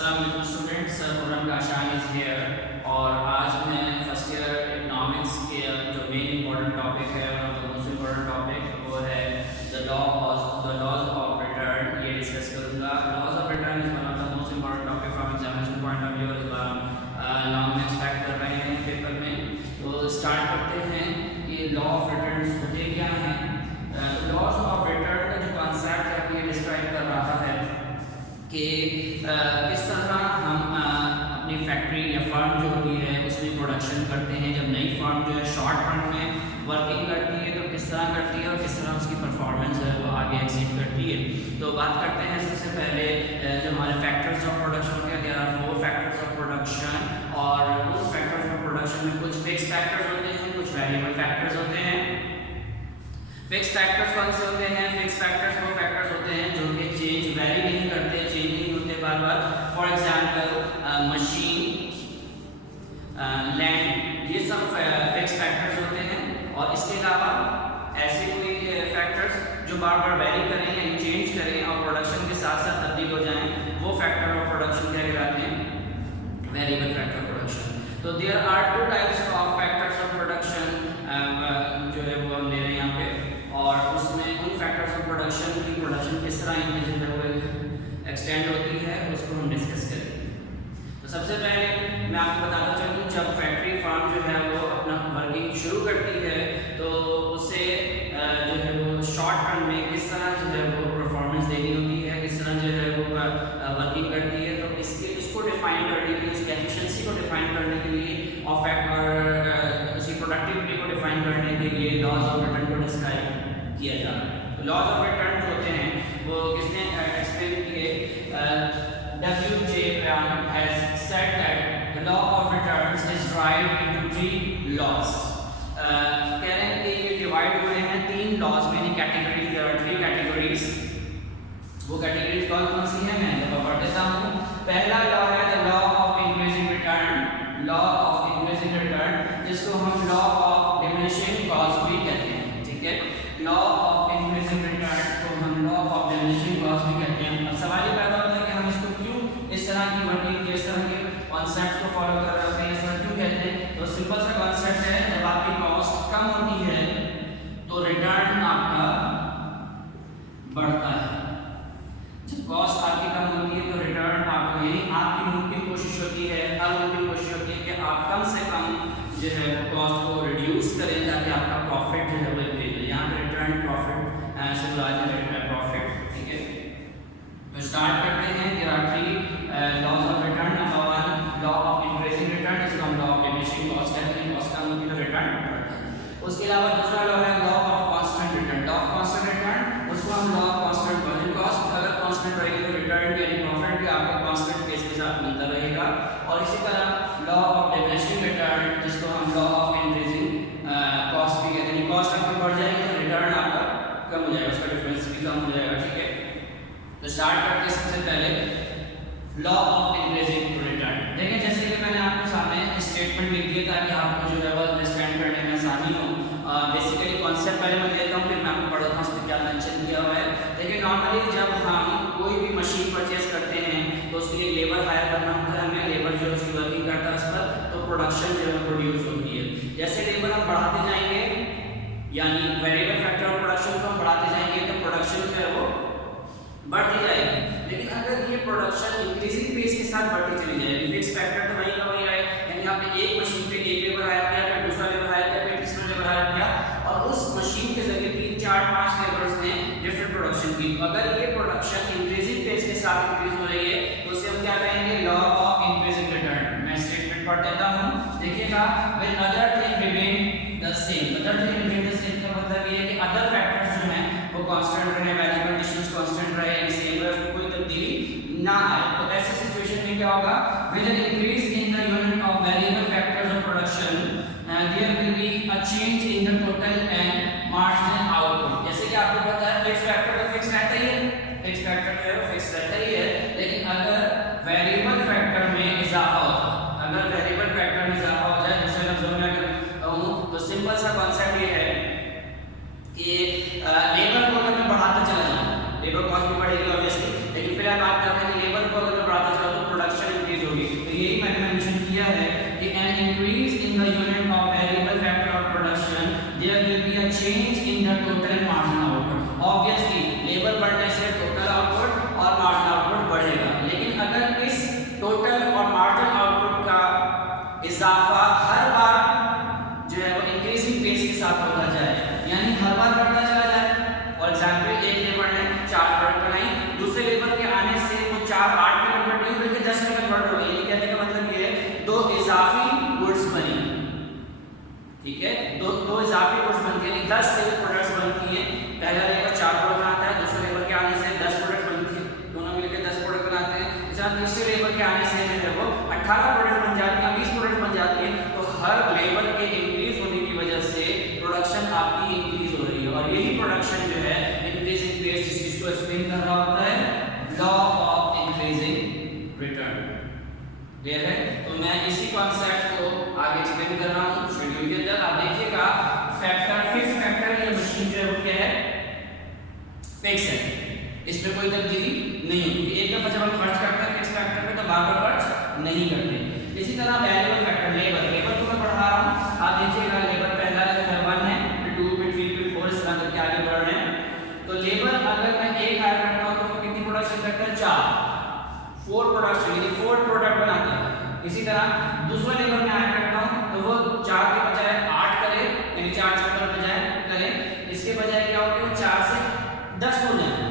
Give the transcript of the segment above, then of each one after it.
अस्सलाम students, Khurram Kashan is here. और आज मैं फर्स्ट ईयर इकोनॉमिक्स के जो मेन इंपॉर्टेंट टॉपिक है, one of the most important topic, वो है द लॉज ऑफ रिटर्न, ये डिस्कस करूँगा। Laws of return is one of the most important topic from examination point of view. इस बार long में एक्सपेक्ट कर रहे हैं पेपर में। तो स्टार्ट करते हैं कि लॉ ऑफ रिटर्न होते क्या हैं। लॉज ऑफ रिटर्न का जो कॉन्सेप्ट है ये डिस्क्राइब कर रहा है कि किस तरह हम अपनी फैक्ट्री या फर्म जो होती है उसमें प्रोडक्शन करते हैं। जब नई फर्म जो है शॉर्ट रन में वर्किंग करती है तो किस तरह करती है और किस तरह उसकी परफॉर्मेंस है वो आगे एक्सीड करती है। तो बात करते हैं सबसे पहले जो हमारे फैक्टर्स ऑफ प्रोडक्शन के, there are 4 factors of production. और उन फैक्टर्स ऑफ प्रोडक्शन में कुछ फिक्स फैक्टर्स होते हैं, कुछ वेरिएबल फैक्टर्स होते हैं। फिक्स फैक्टर्स कौन से होते हैं? फिक्स फैक्टर्स वो फैक्टर्स होते हैं जो कि चेंज वेरी नहीं करते, चेंज नहीं होते बार बार। फॉर एग्जांपल मशीन, लैंड, ये सब फिक्स फैक्टर्स होते हैं। और इसके अलावा ऐसे कोई फैक्टर्स जो बार बार वेरी करें यानी चेंज करें और प्रोडक्शन के साथ साथ तब्दील हो जाएं, वो फैक्टर ऑफ प्रोडक्शन क्या कहलाते हैं? Variable factor production. तो there are 2 types of factors of production जो है वो हम ले रहे हैं यहाँ पे। और उसमें उन फैक्टर्स ऑफ प्रोडक्शन की प्रोडक्शन किस तरह इंक्रीज है वो एक्सटेंड होती है, उसको हम डिस्कस करेंगे। तो सबसे पहले मैं आपको बताता चलूँ, जब फैक्ट्री फार्म जो है वो अपना वर्किंग शुरू करती है तो उसे जो है वो शॉर्ट रन में किस तरह जो है वो परफॉर्मेंस देनी होती है, किस तरह जो है वो वर्किंग करती है। तो इसको डिफाइन करने के लिए, उसकी एफिशिएंसी को डिफाइन करने के लिए और फैक्टर उसकी प्रोडक्टिविटी को डिफाइन करने के लिए लॉज ऑफ रिटर्न को डिस्क्राइब किया जा रहा है। तो लॉज ऑफ रिटर्न जो होते हैं वो किसने एक्सप्लेन किए? W.J. Brown has said that the law of returns is divided into 3 laws. कह रहे हैं कि ये डिवाइड हुए हैं 3 लॉज में, कैटेगरीज। There are 3 categories. वो कैटेगरीज कौन कौन सी हैं मैं आपको बता देता हूँ। पहला लॉ है the law of increasing return, law of increasing return, जिसको हम लॉ ऑफ डिमिनिशिंग कॉस्ट भी कहते हैं। ठीक है, लॉ ऑफ इंक्रीजिंग रिटर्न को हम लॉ ऑफ डिमिनिशिंग कॉस्ट भी कहते हैं। अब सवाल ये पैदा होता है कि हम इसको क्यों इस तरह की वर्किंग, इस तरह के कॉन्सेप्ट्स को फॉलो कर रहे होते हैं, इस तरह क्यों कहते हैं? तो सिंपल सा कॉन्सेप्ट है, जब आपकी कॉस्ट कम होती है तो रिटर्न आपका बढ़ता है। जब कॉस्ट आपकी कम होती है तो रिटर्न आपको, यानी आपकी मुमकिन कोशिश होती है, अनमुमकिन कोशिश होती है कि आप कम से कम जो है कॉस्ट को रिड्यूस करें ताकि आपका प्रॉफिट जो है वो इंक्रीज हो। यहाँ पे रिटर्न प्रॉफिट से प्रॉफिट। ठीक है, तो स्टार्ट करते हैं। There are 3 laws of return. Number 1 law of increasing return, जिसको हम लॉ ऑफ डिमिनिशिंग कॉस्ट कहते हैं। कॉस्ट कम होती है तो रिटर्न बढ़ता है। उसके अलावा दूसरा लॉ है law of constant return. Law of constant return, उसको हम law of constant virgin cost, अगर कांस्टेंट रहेगी तो रिटर्न यानी प्रॉफिट भी आपको कांस्टेंट बेस के साथ मिलता रहेगा। और इसी तरह लॉ ऑफ डिमिनिशिंग रिटर्न, जिसको हम लॉ ऑफ इंक्रीजिंग कॉस्ट भी कहते हैं। कॉस्ट आपकी बढ़ जाएगी तो रिटर्न आपका कम हो जाएगा, उसका डिफरेंस भी कम हो जाएगा। ठीक है, तो स्टार्ट करते हैं सबसे पहले लॉ ऑफ इंक्रीजिंग रिटर्न। देखिए, जैसे कि मैंने आपके सामने स्टेटमेंट लिख दिया ताकि आपको जो है वो अंडरस्टैंड करने में आसानी हो। बेसिकली कॉन्सेप्ट पहले मैं देता हूँ, फिर मैं आपको पढ़ाता हूँ उसमें क्या मेंशन किया हुआ है। देखिए, नॉर्मली जब हम कोई भी मशीन परचेज करते हैं तो उसके लिए लेबर हायर करना होता है हमें। लेबर जो है उसकी वर्किंग करता है उस पर, तो प्रोडक्शन जो है प्रोड्यूस होती है। जैसे लेबर हम बढ़ाते जाएंगे, यानी वेरिएबल फैक्टर ऑफ प्रोडक्शन को हम बढ़ाते जाएंगे तो प्रोडक्शन जो है वो बढ़ती जाएगी। लेकिन अगर ये प्रोडक्शन इंक्रीजिंग पेस के साथ बढ़ती चली जाएगी, फिक्स फैक्टर तो वही का वही आए, यानी आपने एक मशीन पे एक लेबर हायर किया, फिर दूसरा लेबर हायर किया, फिर तीसरा लेबर हायर किया और उस मशीन के जरिए 3 4 5 लेबर्स ने डिफरेंट प्रोडक्शन की। तो अगर ये प्रोडक्शन इंक्रीजिंग पेस के साथ इंक्रीज हो रही है तो उसे हम क्या कहेंगे? Law of increasing return. मैं स्टेटमेंट पढ़ देता हूँ, देखिएगा। When other thing remain the same, other thing remain the same का मतलब ये है कि अदर फैक्टर्स जो हैं वो कांस्टेंट रहे, वेरिएबल डिस्टेंस कांस्टेंट रहे, यानी सेम रहे, कोई तब्दीली ना आए। तो ऐसे सिचुएशन में क्या होगा? With an increase in the unit of variable factors of production there will be a change in the total and marginal output. जैसे कि आपको पता है फिक्स फैक्टर तो फिक्स रहता ही है, फिक्स फैक्टर जो है फिक्स रहता ही है। लेकिन अगर वेरिएबल फैक्टर में इजाफा होता है, अगर वेरिएबल फैक्टर में इजाफा हो जाए, दूसरे लफ्जों में अगर कहूँ तो सिंपल सा कॉन्सेप्ट ये है कि लेबर को अगर मैं बढ़ाता चला जाऊँ, लेबर कॉस्ट भी बढ़ेगी ऑब्वियसली, लेकिन फिर आप बात कर रहे हैं कि लेबर को अगर मैं बढ़ाता चला तो प्रोडक्शन 10 प्रोडक्ट्स बनती हैं। पहला लेबर 4 प्रोडक्ट बनाता है, दूसरे लेबर के आने से 10 प्रोडक्ट बनती है, दोनों मिलकर 10 प्रोडक्ट बनाते हैं। तीसरे लेबर के आने से जो है वो 18 प्रोडक्ट बन जाती है, 20 प्रोडक्ट बन जाती है। तो हर लेबर के इंक्रीज होने की वजह से प्रोडक्शन आपकी इंक्रीज हो रही है, और यही प्रोडक्शन जो है इंक्रीजिंग पेस, जिस चीज को एक्सप्लेन कर रहा होता है, law of increasing return. Clear है? तो मैं इसी कॉन्सेप्ट को आगे एक्सप्लेन कर रहा हूं शेड्यूल के अंदर। आप देखिएगा फैक्टर, फिक्स फैक्टर, ये मशीन जो है वो क्या है, फिक्स है, इसमें कोई तब्दीली नहीं होती। एक दफा जब हम खर्च करते हैं फिक्स फैक्टर पे तो बार-बार खर्च नहीं करते। इसी तरह वेरिएबल फैक्टर, लेबर को मैं पढ़ा रहा हूं, आप देखिएगा लेबर पहला जो है 1 है, फिर 2, फिर 3, फिर 4, इस तरह करके आगे बढ़ रहे हैं। तो लेबर अगर मैं एक हायर करता हूं तो कितनी प्रोडक्शन करता है, 4 प्रोडक्शन, यानी 4 प्रोडक्ट बनाता है। इसी तरह दूसरा लेबर में हायर करता हूं तो वो 4 के बजाय 8 करे, यानी 4 चक्कर बजाय करे, इसके बजाय क्या होगा, वो 4 से 10 हो जाए।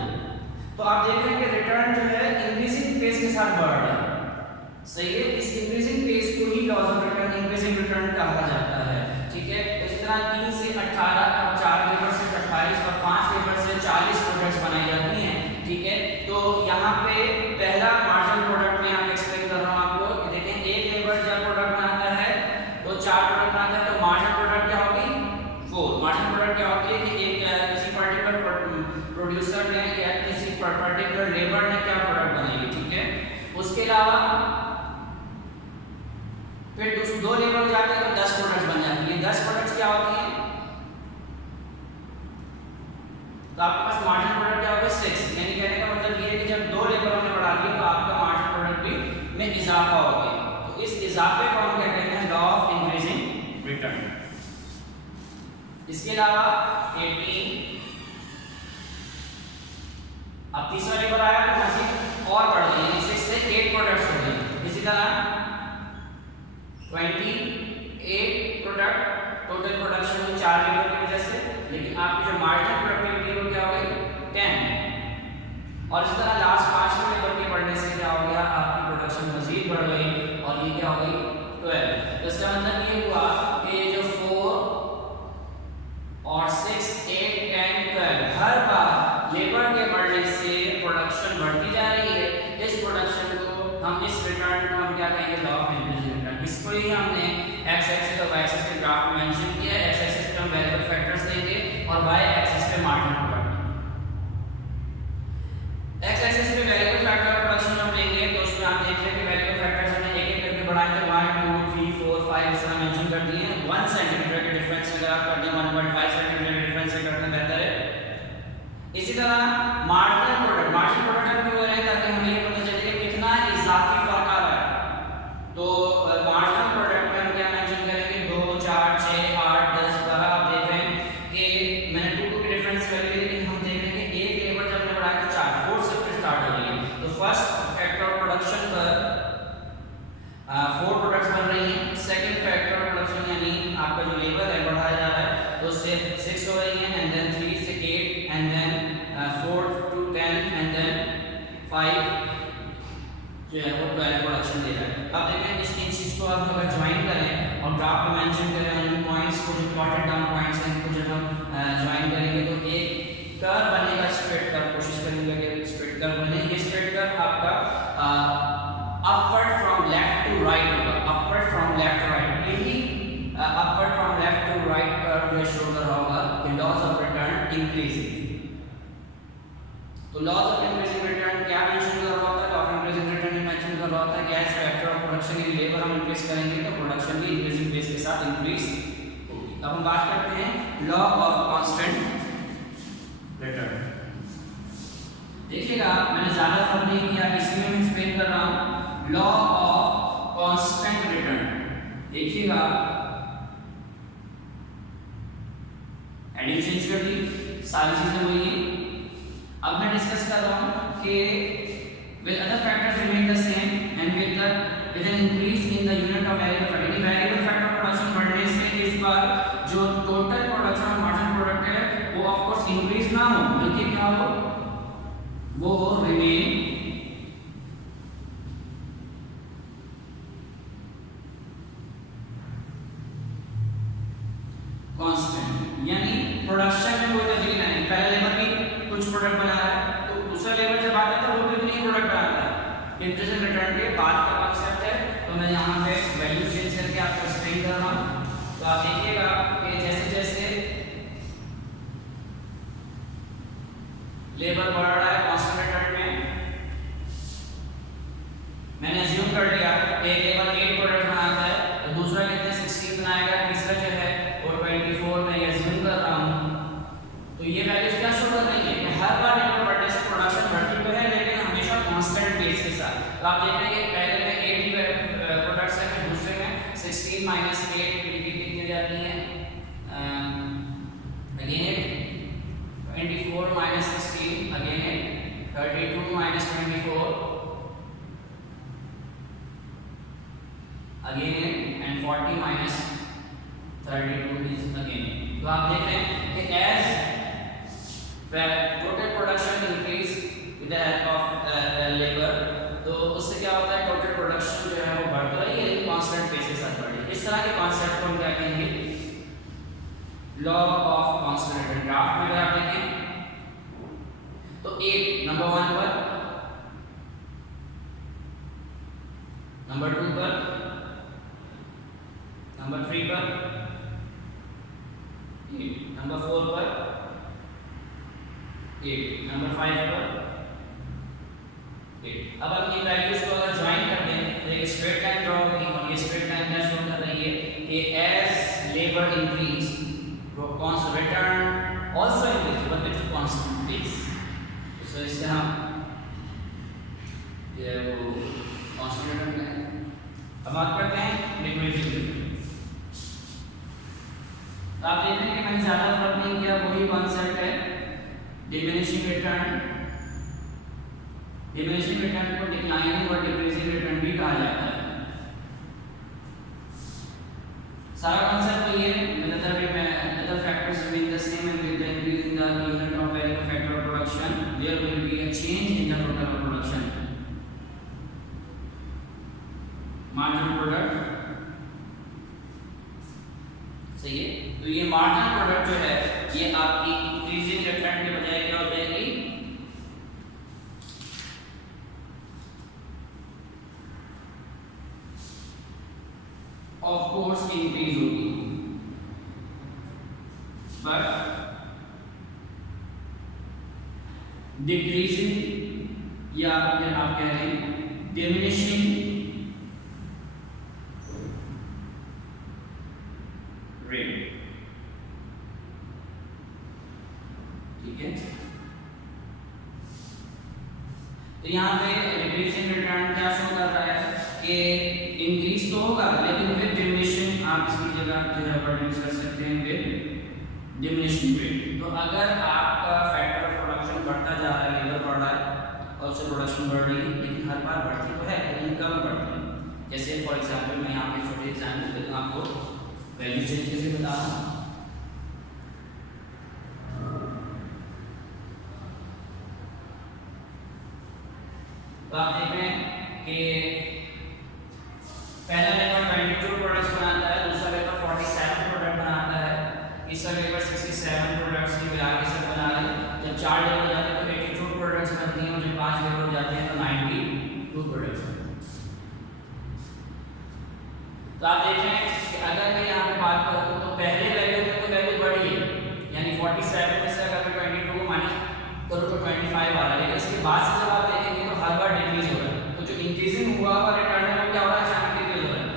तो आप देख रहे हैं कि रिटर्न जो है इंक्रीजिंग पेस के साथ बढ़ रहा है। सही है? इस इंक्रीजिंग पेस को ही loss of return, increasing return कहा जाता है। ठीक है? इस तरह 3 से 18 और 4 लेबर से 28 और 5 लेबर से 40 प्रोडक्ट्स बनाई जाती हैं। ठीक है? तो यहाँ पे पहला मार्जिनल प्रोडक्ट में आप एक्सप्लेन कर रहा हूँ आपको। देखें, एक लेबर जब प्रोडक्ट बनाता है तो 4 प्रोडक्ट बनाता है, तो मार्जिनल प्रोडक्ट क्या होगी, 4। मार्जिनल प्रोडक्ट क्या होती है कि एक किसी पर्टिकुलर प्रोड्यूसर ने या किसी पर्टिकुलर लेबर ने क्या प्रोडक्ट बनाई। ठीक है? उसके अलावा फिर 2 लेबर जाते हैं तो 10 प्रोडक्ट्स बन जाती है। 10 प्रोडक्ट्स क्या होती हैं, तो आपके पास मार्जिनल प्रोडक्ट क्या होगा, 6। यानी कहने का मतलब ये है कि जब 2 लेबरों ने बढ़ा दिया तो आपका मार्जिनल प्रोडक्ट भी में इजाफा हो गया। तो इस इजाफे को हम कहते हैं लॉ ऑफ इंक्रीजिंग रिटर्न। इसके अलावा 18, अब तीसरा लेबर आया तो मशीन और बढ़ गई, यानी 6 से 8 प्रोडक्ट्स हो गए। इसी तरह 28 प्रोडक्ट टोटल प्रोडक्शन में 4 लेबर की वजह से, लेकिन आपकी जो मार्जिनल प्रोडक्टिविटी है वो क्या हो गई, 10। और इस तरह लास्ट 5 लेबर के बढ़ने से क्या हो गया, आपकी प्रोडक्शन मजीद बढ़ गई और ये क्या हो गई, 12। तो इसका मतलब ये हुआ कि जो 4 और 6, 8, 10, 12 हर बार लेबर के बढ़ने से प्रोडक्शन बढ़ती जा रही है। इस प्रोडक्शन को हम, इस रिटर्न को हम क्या कहेंगे, लॉ ऑफ इंक्रीजिंग रिटर्न। इसको ही हमने एक्स एक्सिस और वाई एक्सिस के ग्राफ में मेंशन किया है। एक्स एक्सिस पे हम वेरिएबल फैक्टर्स देंगे और वाई एक्सिस पे मार्जिनल प्रोडक्ट। एक्स एक्सिस पे वेरिएबल फैक्टर और प्रोडक्शन हम लेंगे तो उसमें आप देख रहे हैं कि वेरिएबल फैक्टर्स हमने एक-एक करके बढ़ाए थे, 1, 2, 3, 4, 5 इस तरह मेंशन कर दिए। 1 सेंटीमीटर के डिफरेंस अगर आप करते हैं, 1.5 सेंटीमीटर के डिफरेंस से करते हैं बेहतर है। इसी तरह मार्जिनल प्रोडक्ट, मार्जिनल प्रोडक्ट हम क्यों ले रहे हैं, ताकि हमें ये पता चले कि कितना इजाफी फर्क आ रहा है। तो मार्जिनल प्रोडक्ट में हम क्या मेंशन करेंगे, 2, 4, 6, 8, 10, 12। आप देख रहे हैं कि मैंने 2 के डिफरेंस कर लिए, लेकिन हम देख रहे हैं कि एक लेबर जब हमने बढ़ाया तो 4, 4 से फिर स्टार्ट हो रही है। तो फर्स्ट फैक्टर ऑफ प्रोडक्शन पर 4 प्रोडक्ट्स बन रही हैं। सेकंड फैक्टर ऑफ प्रोडक्शन यानी आपका जो लेबर है बढ़ाया जा रहा है तो उससे 6 हो रही है, एंड देन 3 से 8, and then 4 to 10, and then 5 जो है वो 12 प्रोडक्शन दे रहा है। अब देखें इस इन चीज को आप अगर ज्वाइन करें और ग्राफ में मेंशन करें, इन पॉइंट्स को, जो प्लॉटेड डाउन पॉइंट्स हैं इनको जब हम ज्वाइन करेंगे तो एक कर्व बनेगा, स्ट्रेट कर्व। कोशिश करेंगे कि स्ट्रेट कर्व बने। ये स्ट्रेट कर्व आपका upward from left to right होगा, upward from left to right. यही upward from left to right curve जो शो कर रहा होगा कि लॉस ऑफ रिटर्न इंक्रीजिंग। तो लॉस ऑफ इंक्रीजिंग रिटर्न क्या मेंशन कर रहा होता है, लॉस ऑफ इंक्रीजिंग रिटर्न ये मेंशन कर रहा होता है कि एज फैक्टर ऑफ प्रोडक्शन की लेबर हम इंक्रीज करेंगे तो प्रोडक्शन भी इंक्रीजिंग पेस के साथ इंक्रीज होगी। अब हम बात करते हैं लॉ ऑफ कांस्टेंट रिटर्न। देखिएगा मैंने ज्यादा फर्क नहीं किया, इसलिए मैं एक्सप्लेन कर रहा हूं लॉ ऑफ कांस्टेंट रिटर्न। देखिएगा हेडिंग चेंज कर दी, सारी चीजें वही हैं। अब मैं डिस्कस कर रहा हूं कि with other factors remain the same and with an increase in the unit of variable factor, यानी variable factor प्रोडक्शन बढ़ने से इस बार जो टोटल प्रोडक्शन और मार्जिनल प्रोडक्ट है वो ऑफ कोर्स इंक्रीज ना हो बल्कि क्या हो, वो रिमेन कांस्टेंट। यानी कर रहा हूँ, तो आप देखिएगा कि जैसे जैसे लेबर बढ़ रहा है कांस्टेंट रिटर्न में, मैंने अज्यूम कर लिया कि लेबर 8 प्रोडक्ट बनाता है, तो दूसरा कितने 16 बनाएगा, तीसरा जो है वो 24 मैं अज्यूम कर रहा हूँ। तो ये वैल्यूज क्या शो कर रही है कि हर बार लेबर बढ़ने से प्रोडक्शन बढ़ती तो है लेकिन हमेशा कांस्टेंट पेस के साथ। तो आप देख रहे हैं कि पहले में 8 प्रोडक्ट्स है, फिर दूसरे में 16 माइनस 8 कितनी हो जाती है, again 24 minus 16, again 32 minus 24, again and 40 minus 32 is again। तो आप देख रहे हैं कि as total production increase with the help of labor, तो उससे क्या होता है टोटल प्रोडक्शन जो है वो बढ़ता है लेकिन कांस्टेंट पेस के साथ बढ़े। इस तरह के कॉन्सेप्ट को हम क्या कहेंगे, law of constant return. Graph में अगर आप देखें तो 8 नंबर 1 पर, नंबर 2 पर, नंबर 3 पर, नंबर 4 पर 8, नंबर 5 पर 8। अब हम इन वैल्यूज को अगर ज्वाइन कर दें तो एक स्ट्रेट लाइन ड्रॉ होगी और ये स्ट्रेट लाइन क्या शो कर रही है कि as labour increase constant return also increase but with constant pace. So इससे हम ये वो कांस्टेंट रिटर्न है। अब बात करते हैं डिक्रीजिंग रिटर्न। तो आप देख रहे हैं कि मैंने ज्यादा फर्क नहीं किया, वही कॉन्सेप्ट है डिमिनिशिंग रिटर्न। डिमिनिशिंग रिटर्न को डिक्लाइनिंग और डिक्रीजिंग रिटर्न भी कहा जाता है। सारा कॉन्सेप्ट वही है, other factors remain the same and with the increase in the unit of variable factor of production there will be a change in the total of production। marginal product सही है। तो ये मार्जिनल प्रोडक्ट जो है ये आपकी increasing return के बजाय क्या हो जाएगी, ऑफ कोर्स इंक्रीज होगी, बट डिक्रीजिंग या फिर आप कह रहे हैं डिमिनिशिंग रेट। ठीक है, तो यहाँ पे डिक्रीजिंग रिटर्न क्या शो कर रहा है कि इंक्रीज तो होगा लेकिन विद डिमिनिशिंग, आप इसकी जगह जो है प्रोड्यूस कर सकते हैं विद डिमिनिशिंग रेट। तो अगर आपका फैक्टर ऑफ प्रोडक्शन बढ़ता जा रहा है, लेबर बढ़ रहा है और उससे प्रोडक्शन बढ़ रही है लेकिन हर बार बढ़ती तो है लेकिन कम बढ़ती है। जैसे फॉर एग्जांपल मैं यहाँ पे छोटे एग्जाम्पल देता हूँ आपको, वैल्यू चेंज कैसे बता रहा हूँ। तो आप देख रहे हैं कि पहला लेबर 22 प्रोडक्ट्स बनाता है, दूसरा लेबर 47 प्रोडक्ट बनाता है, तीसरा लेबर 67 प्रोडक्ट्स की मिला के सब बना रहे हैं। जब 4 लेबर हो जाते हैं तो 82 प्रोडक्ट्स बनती हैं और जब 5 लेबर हो जाते हैं तो 92 प्रोडक्ट्स बनते हैं। तो आप देख रहे हैं कि अगर मैं यहाँ पे बात करूँ तो पहले वैल्यू में तो वैल्यू बढ़ी है, यानी 47 में से अगर मैं 22 को माइनस करूँ तो 25 आ रहा है, लेकिन इसके बाद से जब आप देखेंगे तो हर बार डिक्रीज हो रहा है। तो जो इंक्रीजिंग हुआ हुआ रिटर्न है वो क्या हो रहा है, अचानक डिक्रीज हो रहा है।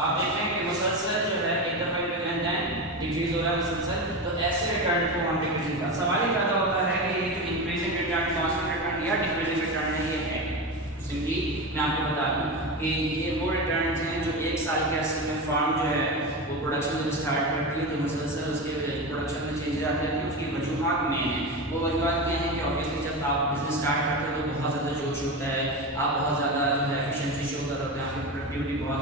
आप देख रहे हैं कि मुसलसल जो है एक दफा एंड देन डिक्रीज हो रहा है मुसलसल, तो ऐसे रिटर्न को हम डिक्रीजिंग का सवाल ही पैदा होता है कि ये जो इंक्रीजिंग रिटर्न कांस्टेंट रिटर्न या डिक्रीजिंग रिटर्न है ये है। सिंपली मैं आपको बता दूं कि ये वो रिटर्न्स हैं जो एक साल के अरसे में फार्म जो है वो प्रोडक्शन जब स्टार्ट करती है तो मुसलसल उसके प्रोडक्शन में चेंज आते रहते हैं। उसकी वजूहात मेन है, वो वजूहात क्या है कि ऑब्वियसली जब आप बिजनेस स्टार्ट करते हैं तो बहुत ज़्यादा जोश होता है, आप बहुत ज़्यादा जो है एफिशिएंसी शो कर रहे हैं, आपकी प्रोडक्टिविटी बहुत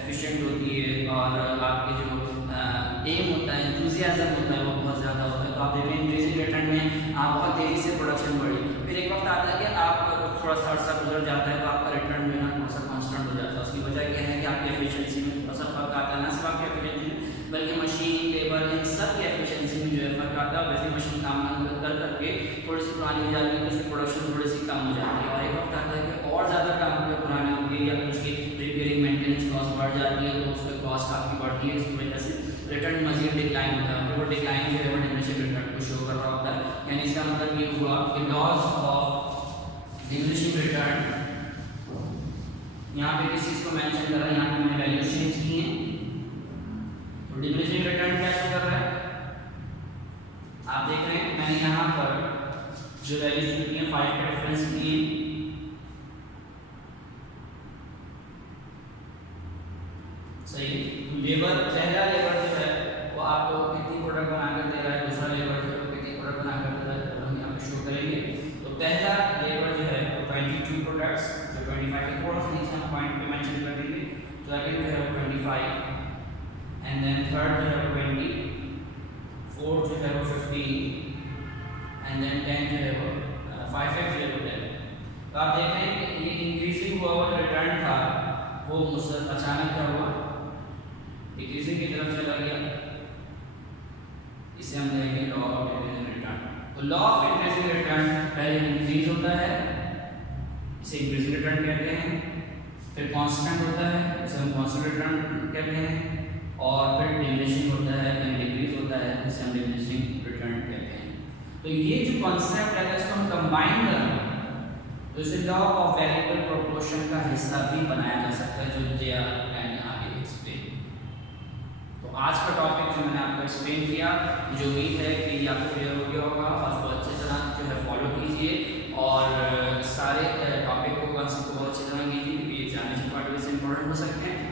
एफिशिएंट होती है और आपके जो एम होता है, एंथुसियाज्म होता है वो बहुत ज़्यादा होता है। तो आप देखें इंक्रीजिंग रिटर्न में आप बहुत तेज़ी से प्रोडक्शन बढ़ी, फिर एक वक्त आता है कि आप थोड़ा सा अर्सा गुजर जाता है तो आपका रिटर्न जो है ना थोड़ा सा कांस्टेंट हो जाता है। उसकी वजह क्या है कि आपकी एफिशिएंसी में थोड़ा सा फर्क आता है, ना सिर्फ आपकी एफिशिएंसी में बल्कि मशीन, लेबर, इन सब की एफिशिएंसी में जो है फर्क आता है। वैसे मशीन काम कर करके थोड़ी सी पुरानी हो जाती है तो उसकी प्रोडक्शन थोड़ी सी कम हो जाती है, और एक वक्त आता है कि और ज़्यादा काम पुरानी होती है या फिर उसकी रिपेयरिंग मेंटेनेंस कॉस्ट बढ़ जाती है तो उसकी कॉस्ट आपकी बढ़ती है। इसकी वजह से रिटर्न मजीद डिक्लाइन होता है, फिर वो डिक्लाइन जो है वो डिमिनिशिंग रिटर्न को शो कर रहा होता है। यानी इसका मतलब ये हुआ कि लॉस ऑफ डिमिनिशिंग रिटर्न, यहाँ पे किस चीज़ को मेंशन कर रहा है, यहाँ पे मैंने वैल्यू चेंज की है तो डिमिनिशिंग रिटर्न क्या शो कर रहा है आप देख रहे हैं। मैंने यहाँ पर जो वैल्यूज दी है 5 के रेफरेंस दिए, सही। लेबर, पहला लेबर जो है वो आपको कितनी प्रोडक्ट बनाकर दे रहा है, दूसरा लेबर जो है वो कितनी प्रोडक्ट बनाकर दे रहा है तो हम यहाँ पे शो करेंगे। तो पहला लेबर जो है वो 22 प्रोडक्ट्स, जो 25 के थोड़ा सा नीचे हम पॉइंट पे मेंशन कर देंगे। सेकंड जो है वो 25 एंड देन थर्ड जो है वो 20, फोर्थ जो है वो 15 एंड देन 10 जो है वो 5 जो है वो 10। तो आप देख रहे हैं कि ये इंक्रीजिंग हुआ हुआ रिटर्न था वो अचानक क्या हुआ, डिक्रीजिंग की तरफ चला गया। इसे हम कहेंगे लॉ ऑफ इंक्रीजिंग रिटर्न। तो लॉ ऑफ इंक्रीजिंग रिटर्न पहले इंक्रीज होता है, इसे इंक्रीजिंग रिटर्न कहते हैं, फिर कांस्टेंट होता है, इसे हम कांस्टेंट रिटर्न कहते हैं, और फिर डिमिनिशिंग होता है, यानी डिक्रीज होता है, इसे हम डिमिनिशिंग रिटर्न कहते हैं। तो ये जो कॉन्सेप्ट है इसको हम कंबाइन करें तो इसे लॉ ऑफ वेरिएबल प्रोपोर्शन का हिस्सा भी बनाया जा सकता है, जो जे आर मैंने आगे एक्सप्लेन। तो आज का टॉपिक जो मैंने आपको एक्सप्लेन किया, जो उम्मीद है कि आपको क्लियर हो गया होगा, और उसको अच्छी तरह जो है फॉलो कीजिए और सारे टॉपिक को कॉन्सेप्ट को बहुत अच्छी तरह कीजिए क्योंकि एग्जामिनेशन पॉइंट ऑफ व्यू से इंपॉर्टेंट हो सकते हैं।